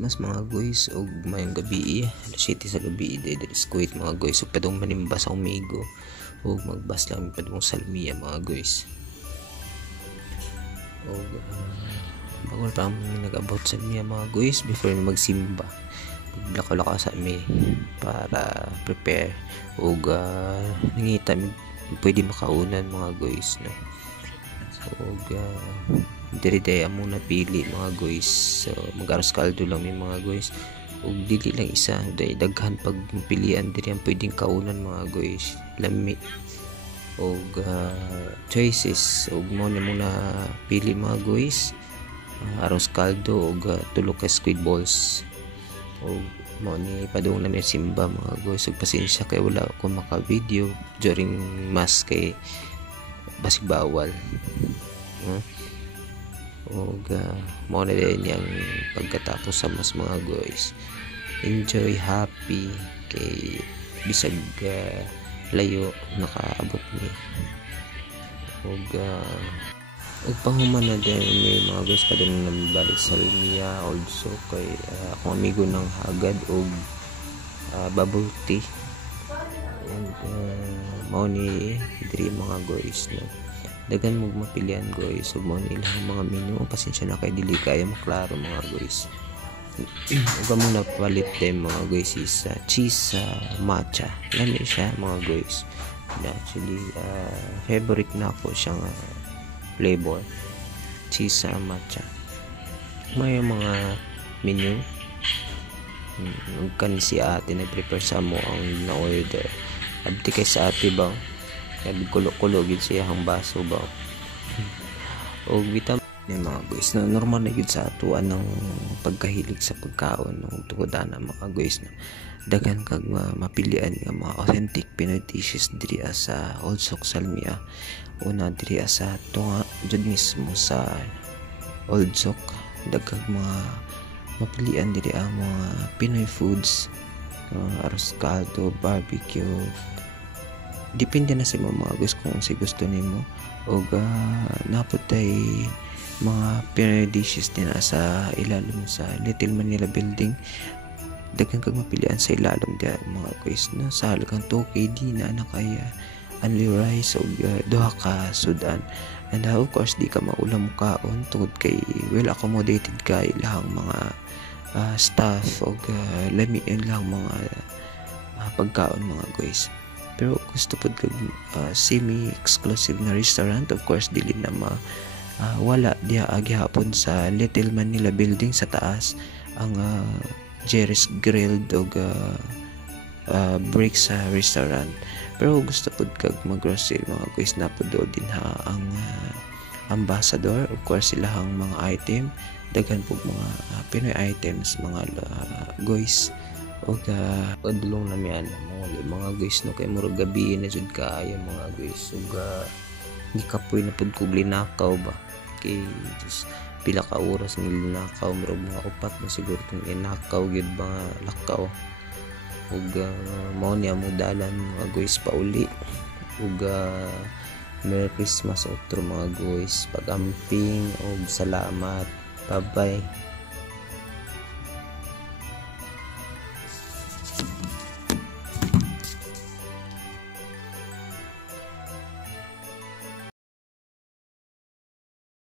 Mas mga guys og mayong gabi alas 7 sa gabi dahil squid mga guys ug padung manimba sa umigo ug magbas lang padung salmiya mga guys ug bagol pa ang nag-abot salmiya mga guys before magsimba lako-lako sa mi para prepare ug nangita pwede makaunan mga guys no ug diri amo na pili mga guys so mag-aros kaldo lang may mga guys ug dili lang isa daghan pag pilian diri ang pwedeng kaunan mga guys lami ug choices ug mo na muna pili mga guys aros kaldo ug tulo ka squid balls ug mo ni padung na may simba mga guys ug pasensya kay wala ko maka video during mass kay basig bawal ug mo na din yung pagkatapos sa mas mga guys enjoy happy kay bisag layo nakaabot ni ug panghuman na din may mga guys pa din nabalik sa Lumia also kay akong amigo ng hagad ug bubble tea and mao ni diri mga guys no dagan mo mapilian guys ug mo ilang mga menu pasensya na kay dili kaya maklaro mga guys ug mo na palit din mga guys is cheese matcha lami siya mga guys actually favorite na ako siyang flavor cheese matcha may mga menu ug kan si ate nag-prepare sa mo ang na-order abti kay sa ate ba kaya kulo-kulo gid siya ang baso ba o vitamin mga guys na normal na gid sa ato anong pagkahilig sa pagkaon ng tungod ana mga guys na daghan kag mapilian nga mga authentic Pinoy dishes diri sa Old Souk Salmiya una diri sa tunga jud mismo sa Old Souk daghang mga mapilian diri ang mga Pinoy foods aros kaldo barbecue depende na sa mga guys kung si gusto nimo og naputay mga Pinoy dishes din sa ilalom sa Little Manila Building daghan kag mapilian sa ilalom dia mga guys na sa halagang 2KD na kaya only rice og duha ka sudan and of course di ka maulam kaon tungod kay well accommodated kay lahang mga staff og lami lang mga pagkaon mga guys pero gusto pod kag semi-exclusive na restaurant of course dili na wala diha gihapon sa Little Manila Building sa taas ang Jerry's Grilled og Bricks restaurant pero gusto pod kag mag-grocery mga guys na pod din ang Ambassador of course silahang mga item daghan po mga Pinoy items mga guys og padulong na mi mga guys no kay murag gabi na jud kaayo mga guys ug di kapoy na pud kog linakaw ba kay just pila ka oras ng linakaw murag mga upat na siguro tong linakaw gyud mga lakaw ug mao ni amo dalan mga guys pauli ug Merry Christmas outro mga guys pagamping og salamat bye bye.